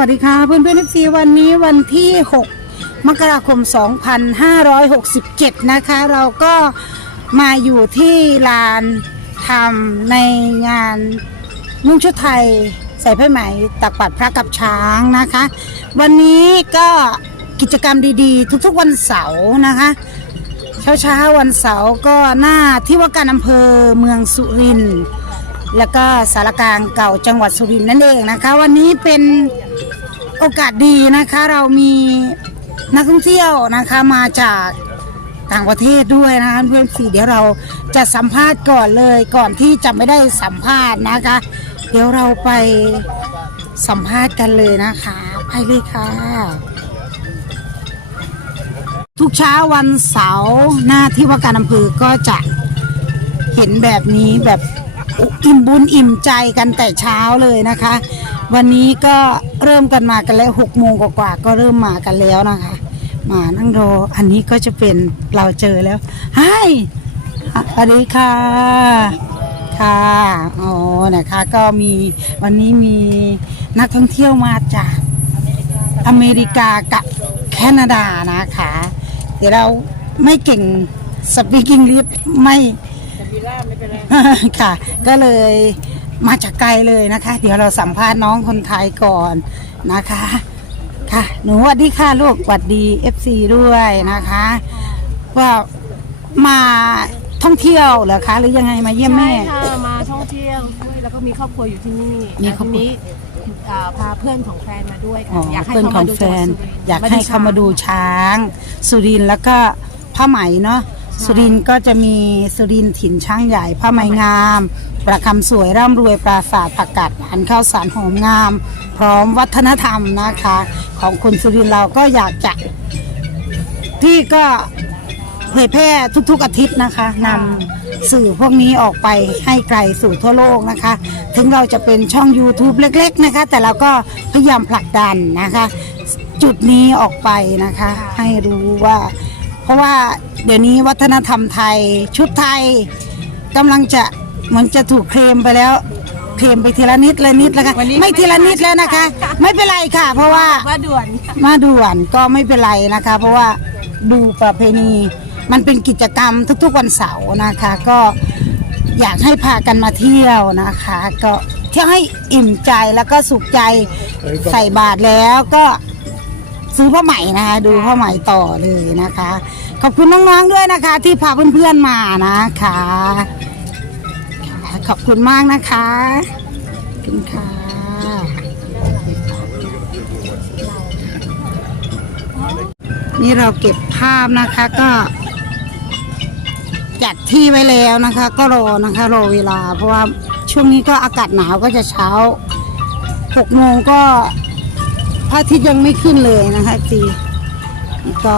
วัสดีค่ะเพื่อนเพื่อนซีวันนี้วันที่ 6 มกราคม 2567 นะคะ เราก็มาอยู่ที่ลานทำในงานนุ่งชุดไทย ใส่ผ้าไหมตักปัดพระกับช้างนะคะ วันนี้ก็กิจกรรมดีๆ ทุกๆวันเสาร์นะคะ เช้าเช้าๆวันเสาร์ก็หน้าที่ว่าการอำเภอเมืองสุรินทร์ แล้วก็สารกลางเก่าจังหวัดสุรินทร์นั่นเองนะคะ วันนี้เป็นโอกาสดีนะคะเรามีนักท่องเที่ยวนะคะมาจากต่างประเทศด้วยนะคะเพื่อนสี่เดี๋ยวเราจะสัมภาษณ์ก่อนเลยก่อนที่จะไม่ได้สัมภาษณ์นะคะ เดี๋ยวเราไปสัมภาษณ์กันเลยนะคะ ไปเลยค่ะ ทุกเช้าวันเสาร์หน้าที่ว่าการอำเภอก็จะเห็นแบบนี้แบบ อิ่มบุญอิ่มใจกันแต่เช้าเลยนะคะ วันนี้ก็เริ่มกันมากันแล้วหกโมงกว่าๆก็เริ่มมากันแล้วนะคะ มานั่งรออันนี้ก็จะเป็นเราเจอแล้วไฮสวัสดีค่ะ ค่ะอ๋อนะคะก็มีวันนี้มีนักท่องเที่ยวมาจากอเมริกากับแคนาดานะคะ เดี๋ยวเราไม่เก่งสปีกิ้งลิฟไม่ ค่ะ ก็เลยมาจากไกลเลยนะคะ เดี๋ยวเราสัมภาษณ์น้องคนไทยก่อนนะคะ ค่ะ หนูสวัสดีค่ะลูกสวัสดี FC ด้วยนะคะ ว่ามาท่องเที่ยวเหรอคะหรือยังไงมาเยี่ยมแม่ ใช่ค่ะมาท่องเที่ยวด้วยแล้วก็มีครอบครัวอยู่ที่นี่มีแต่ครอบครัวทีนี้อ่าพาเพื่อนของแฟนมาด้วยอ๋อค่ะอยากให้เพื่อนเขาขอมางดูแฟนจังหวัดสุรินทร์อยากให้เขามาดูช้าง สุรินทร์แล้วก็ผ้าไหมเนาะ สุรินทร์ก็จะมีสุรินทร์ถิ่นช้างใหญ่ผ้าไหมงาม ประคำสวยร่ำรวยปราสาทผักกาดหันข้าวสารหอมงาม พร้อมวัฒนธรรมนะคะ ของคนสุรินทร์เราก็อยากจะที่ก็เผยแพร่ทุกๆอาทิตย์นะคะนำสื่อพวกนี้ออกไปให้ไกลสู่ทั่วโลกนะคะ ถึงเราจะเป็นช่อง YouTube เล็ก ๆนะคะ แต่เราก็พยายามผลักดันนะคะ จุดนี้ออกไปนะคะ ให้รู้ว่า เพราะว่า เดี๋ยวนี้วัฒนธรรมไทย ชุดไทยกำลังจะเหมือนจะถูกเคลมไปแล้ว เคลมไปทีละนิดละนิดแล้วค่ะไม่ทีละนิดแล้วนะคะ ไม่เป็นไรค่ะ เพราะว่าว่าด่วนมาด่วนก็ไม่เป็นไรนะคะ เพราะว่าดูประเพณี มันเป็นกิจกรรมทุกๆวันเสาร์นะคะ ก็อยากให้พากันมาเที่ยวนะคะ ก็เที่ยวให้อิ่มใจแล้วก็สุขใจใส่บาทแล้วก็ซื้อผ้าไหมนะคะ ดูผ้าไหมต่อเลยนะคะ ขอบคุณน้องๆด้วยนะคะ ที่พาเพื่อนๆมานะคะ ขอบคุณมากนะคะขอบคุณค่ะนี่เราเก็บภาพนะคะก็ จัดที่ไว้แล้วนะคะ ก็รอนะคะรอเวลา เพราะว่าช่วงนี้ก็อากาศหนาวก็จะเช้าหกโมงก็พระอาทิตย์ยังไม่ขึ้นเลยนะคะจีก็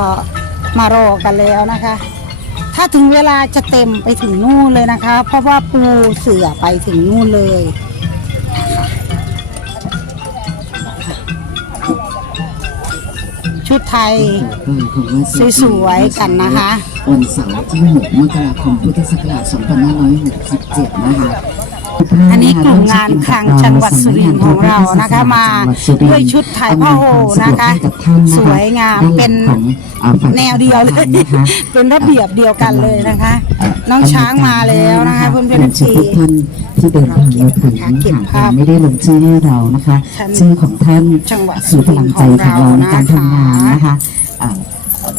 มารอกันแล้วนะคะ ถ้าถึงเวลาจะเต็มไปถึงนู่นเลยนะคะ เพราะว่าปูเสือไปถึงนู่นเลยชุดไทยสวยๆกันนะคะ วันเสาร์ที่ 6 มกราคม พุทธศักราช 2567 นะคะ อันนี้กลุ่มงานคลังจังหวัดสุรินทร์ของเรานะคะมาด้วยชุดไทยผ้าโฮนะคะ สวยงามเป็นแนวเดียวเลยเป็นระเบียบเดียวกันเลยนะคะ น้องช้างมาแล้วนะคะเพื่อนเพื่อนชื่สีอทุกท่านที่เดินทางมาถึงเก็บภาพไม่ได้ลงชื่อให้เรานะคะฉันชื่อของท่านจังหวัดสู่พลังใจของเราในการทำงานนะคะนะคะอ่า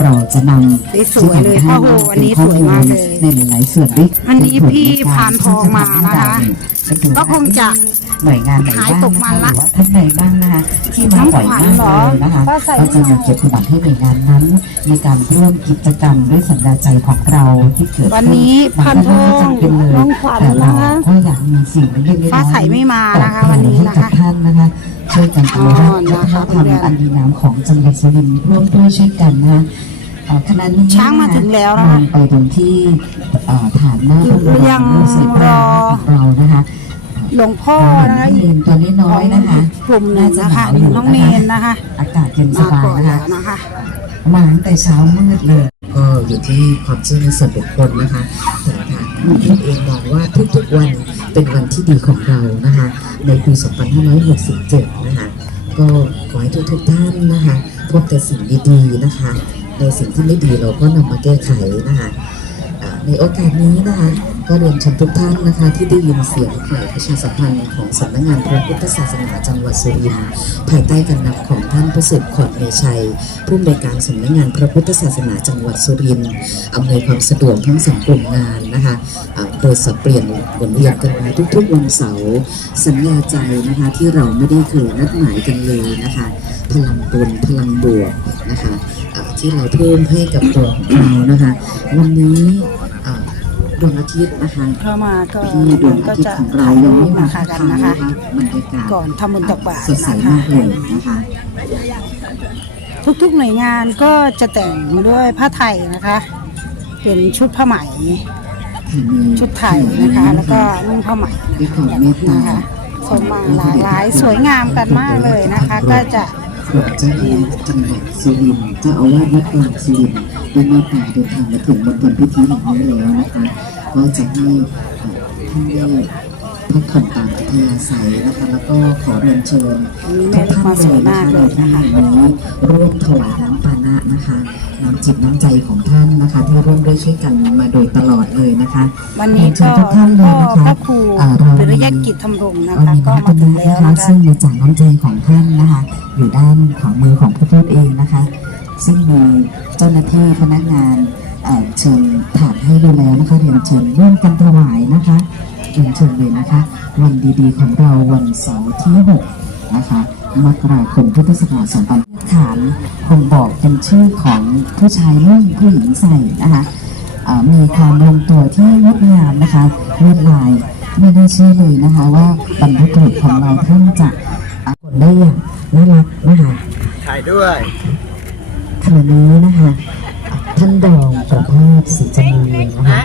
เราจะนำนี่สวยเลยผ้าโฮอันนี้สวยมากเลยในหลายๆส่วนด้วยอันนี้พี่พานทองมานะคะก็คงจะหน่วยงานไหนหายบ้างตกมันละหรือว่าท่านใดบ้างนะคะที่มาบ่อยมากน้ำขวัญเหรอเลยนะคะก็ใส่ก็จะนำเก็บบัตรให้หน่วยงานนั้น ในการร่วมกิจกรรมด้วยสัญญาใจของเราที่เกิดวันนี้บางพันทองท่านไม่จำเป็นเลยน้องขวัญแต่เรานะคะก็อยาก มีสิ่งเล็กๆน้อยๆฟ้าใสไม่มานะคะวันนี้นะคะ ให้กับท่านนะคะช่วยกันอนุรักษ์อ๋อวันะคะฒนธรรมอันดีงามของจังหวัดสุรินทร์ร่วมด้วยช่วยกันนะคะเอ่อขณะนี้ช้างมาถึงแล้วนะคะมองไปตรงที่เอ่อฐานหน้าพระบรมยังรูปทรงรอของเรานะคะหลวงพ่อนะคะเรียนตัวน้อยๆนะคะ กลุ่มหนึงนะคะน้องเนนนะคะอากาศเย็นสมาบายก่อนนะคะแล้วนะคะ มาตั้งแต่เช้ามืดเลย ก็อยู่ที่ความเชื่อในส่วนบุคคลนะคะแต่ทางพี่เองมองว่าทุกๆวันเป็นวันที่ดีของเรานะคะในปี 2567 นะคะก็ขอให้ทุกๆท่านนะคะพบแต่สิ่งดีๆนะคะ ในสิ่งที่ไม่ดีเราก็นำมาแก้ไขนะคะ ในโอกาสนี้นะคะก็เรียนเชิญทุกท่านนะคะที่ได้ยินเสียงข่าวประชาสัมพันธ์ของสำนักงานพระพุทธศาสนาจังหวัดสุรินทร์ภายใต้การนำของท่านประสิทธิ์ขอดเมชัย ผู้อำนวยการสำนักงานพระพุทธศาสนาจังหวัดสุรินทร์อำนวยความสะดวกทั้งสองกลุ่มงานนะคะโดยสับเปลี่ยนหมุนเวียนกันมาทุกๆวันเสาร์สัญญาใจนะคะที่เราไม่ได้เคยนัดหมายกันเลยนะคะ พลังบุญพลังบวกนะคะที่เราเพิ่มให้กับตัวของเรานะคะ วันนี้ ดวงอาทิตย์นะคะเข้ามาก็ที่ดวงอาทิตย์ของเรายังไม่มาค่ะทักกันทายนะคะนะคะบรรยากาศก่อนทำบุญตักบาตรสดใสนะคะมากเลยนะคะ ทุกๆหน่วยงานก็จะแต่งมาด้วยผ้าไทยนะคะ เป็นชุดผ้าไหมชุดไทยนะคะ แล้วก็นุ่งผ้าไหมด้วยความเมตตานะคะสมมาหลากหลายสวยงามกันมากเลยนะคะ ก็จะหลวงเจ้าคณะจังหวัดสุรินทร์เจ้าอาวาสวัดกลางสุรินทร์ ได้เมตตาเดินทางมาถึงมณฑลพิธีแห่งนี้แล้วนะคะก็จะให้เอ่อท่านได้พักผ่อนตามอัธยาศัยนะคะ แล้วก็ขอเรียนเชิญทุกท่านเลยนะคะในที่แห่งนี้ร่วมถวายน้ำปานะนะคะน้ำจิตน้ำใจของท่านนะคะ ที่ร่วมด้วยช่วยกันมาโดยตลอดเลยนะคะ วันนี้เรียก็เชิญทุกท่านเลยก็นะคะพระครูอ่าเราปิมีริยกิจธรรมรงค์นะเราคะมีก็น้ำมาปาถึงนะแล้วนะคะนะคะซึ่งมาจากน้ำใจของท่านนะคะ อยู่ด้านขวามือของผู้พูดเองนะคะ ซึ่งมีเจ้าหน้าที่พนักงานเชิญถาดให้ดูแล้วนะคะเรียนเชิญร่วมกันถวายนะคะเรียนเชิญเลยนะคะ วันดีๆ ของเราวันเสาร์ที่6นะคะมกราคมพุทธศักราช2000ฐานคงบอกเป็นชื่อของผู้ชายนุ่งผู้หญิงใส่นะคะมีความลงตัวที่งดงามนะคะลวดลายไม่ได้เชื่อเลยนะคะ ว่าบรรพบุรุษของเราท่านจะอะคนได้อย่างน่ารักนะคะถ่ายด้วย ขณะนี้นะคะท่านรองประภาสศรีจำเรียนนะคะ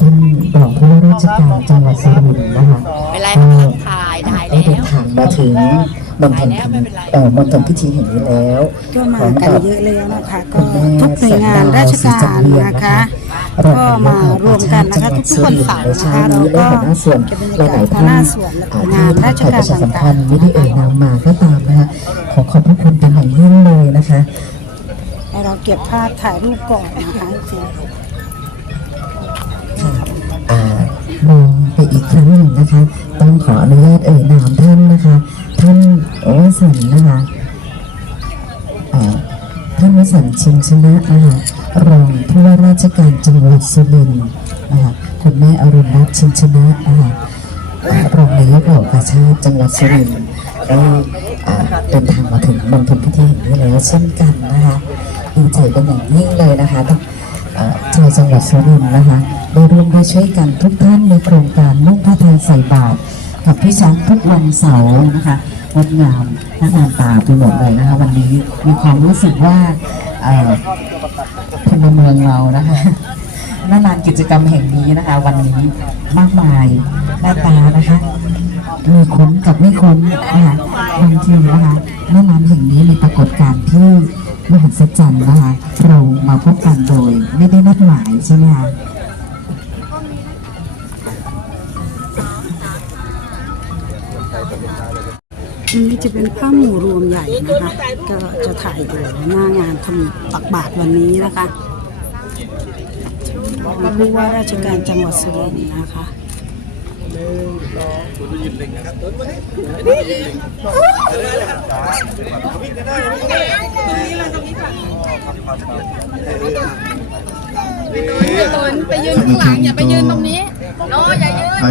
ท่านรองผู้ว่าราชการจังหวัดสุรินทร์นะคะเป็นไรก็ครับถ่ายถ่ายได้แล้เดินวทางมาถึงมณฑลเอ่อมณฑลพิธีแห่งนี้แล้วก็มาพร้อกันกับเยอะแล้วนะคะก็คุณแม่ทุกหน่วยงานราชการนะคะก็มารวมกันนะคะทุกๆวันเสาร์นะคะเราก็ในส่วนจะเป็นหลายๆหัท่าวนหน้าส่วนและอ่งานราชการที่ทงฝ่ยประชาสัมต่าพังนธ์ไม่ได้เอ่ยนามมาก็ตามนะคะขอขอบพระคุณเป็นอย่างยิ่งเลยนะคะๆ ให้เราเก็บภาพถ่ายรูปก่อนนะคะจริงค่ะอ่ามองไปอีกครั้งหนึ่งนะคะ ต้องขออนุญาตเอ่ยนามท่านนะคะ ท่านวสันต์นะคะท่านวสันต์ชิงชนะนะคะรองผู้ว่าราชการจังหวัดสุรินทร์นะคะคุณแม่อรุณรัตน์ชิงชนะนะคะรองนายกเหล่ากาชาติจังหวัดสุรินทร์ได้เดินทางมาถึงมณฑลพิธีแห่งนี้แล้วเช่นกันนะคะ ดีใจเป็นอย่างยิ่งเลยนะคะต้งชาวจังหวัดสุรินทร์นะคะได้ร่วมด้วยช่วยกันทุกท่านในโครงการนุ่งผ้าไทยใส่บาตรกับพี่ช้างทุกวันเสาร์นะคะงดงามน่างามตาไปหมดเลยนะคะวันนี้มีความรู้สึกว่าเอ่อพลเมืองเรานะคะน้านานกิจกรรมแห่งนี้นะคะ วันนี้มากมายหน้าตานะคะมีคุ้นกับไม่คุ้นนะคะบางทีนะคะน้านานแห่งนี้มีปรากฏการณ์ที่ มหัศจรรย์นะคะเรามาพบกันโดยไม่ได้นัดหมายใช่ไหมคะอันนี้จะเป็นภาพหมู่รวมใหญ่นะคะ ก็จะถ่ายอยู่หน้างานทำตักบาตรวันนี้นะคะผู้ว่าราชการจังหวัดสุรินทร์นะคะ ไปยืนข้างหลังอย่าไปยืนตรงนี้โนอย่ายืนไป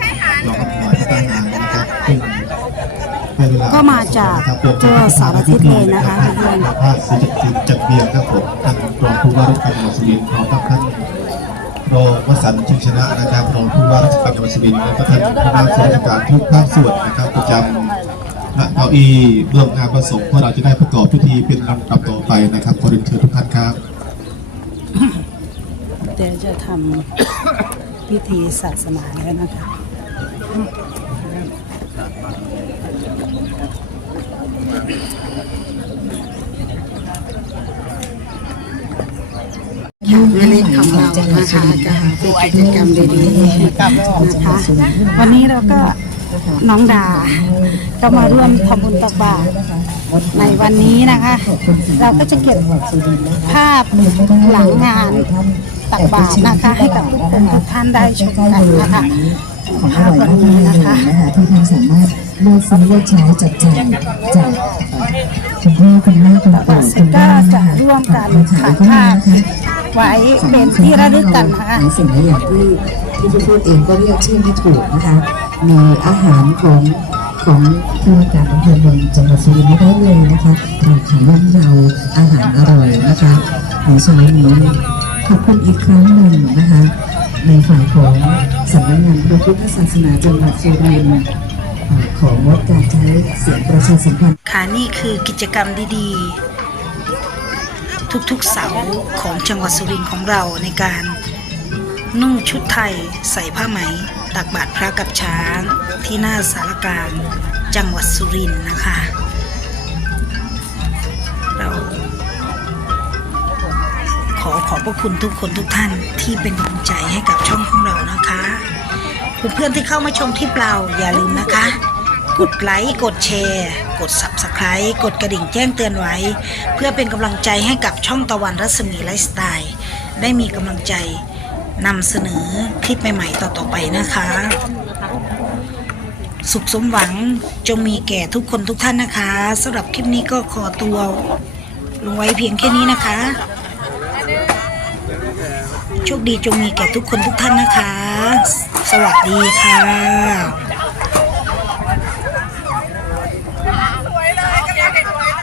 ไปพาเราก็ปล่อยทหารงนะครับซึ่งเป็นเวลาก็มาจากทั่วสารทิศเลยนะคะทุกคนภาคสิจัดจัดเบียร์ครับผมท่านรองผู้ว่าราชการจังหวัดสุรินทร์พร้อมกับท่าน รองวสันต์ชิงชนะนะครับรองผู้ว่าราชการจังหวัดสุรินทร์และก็ท่านผู้ว่าราชการทุกภาคส่วนนะครับประจำณเก้าอี้เบื้องงานประสงค์เพื่อเราจะได้ประกอบพิธีเป็นลำดับต่อไปนะครับขอเรียนเชิญทุกท่านครับเดี๋ยวจะทำพิธีศาสนาแล้วนะคะเล็ กของเรานะคะก็เป็นกิจกรรมดีๆนะคะ วันนี้เราก็น้องดา ก็มาร่วมทำบุญตักบาตรในวันนี้นะคะ เราก็จะเก็บภาพหลังงานตักบาตรนะคะ ให้กับทุกคนทุกท่านได้ชมกันนะคะของอร่อยมากมายเลยนะคะที่ท่านสามารถเลือกซื้อเลือกใช้จับจ่ายจากคุณพ่อคุณแม่คุณปู่คุณก็ย่าจะร่วมกันถ่ายภาพ ไว้เป็นที่ระลึกกันนะคะในสิ่งหลายอย่างที่ที่พี่พูดเองก็เรียกชื่อไม่ถูกนะคะ มีอาหารของของที่ว่าการอำเภอเมืองจังหวัดสุรินทร์ไม่ได้เลยนะคะราคาย่อมเยาอาหารอร่อยนะคะในช่วงนี้ขอบคุณอีกครั้งหนึ่งนะคะในฝ่ายของสำนักงานพระพุทธศาสนาจังหวัดสุรินทร์เอ่อของงดการใช้เสียงประชาสัมพันธ์ค่ะนี่คือกิจกรรมดีๆ ทุกๆเสาร์ของจังหวัดสุรินทร์ของเราในการนุ่งชุดไทยใส่ผ้าไหม ตักบาตรพระกับช้างที่หน้าสารกลารจังหวัดสุรินทร์นะคะ เราขอขอบพระคุณทุกคนทุกท่านที่เป็นกำลังใจให้กับช่องของเรานะคะเพื่อนๆที่เข้ามาชมคลิปเราอย่าลืมนะคะ กดไลค์ กดแชร์ กด Subscribe กดกระดิ่งแจ้งเตือนไว้ เพื่อเป็นกำลังใจให้กับช่องตะวันรัศมีไลฟ์สไตล์ ได้มีกำลังใจนำเสนอคลิปใหม่ๆ ต่อๆไปนะคะ สุขสมหวังจงมีแก่ทุกคนทุกท่านนะคะสำหรับคลิปนี้ก็ขอตัวลงไว้เพียงแค่นี้นะคะ โชคดีจงมีแก่ทุกคนทุกท่านนะคะ สวัสดีค่ะ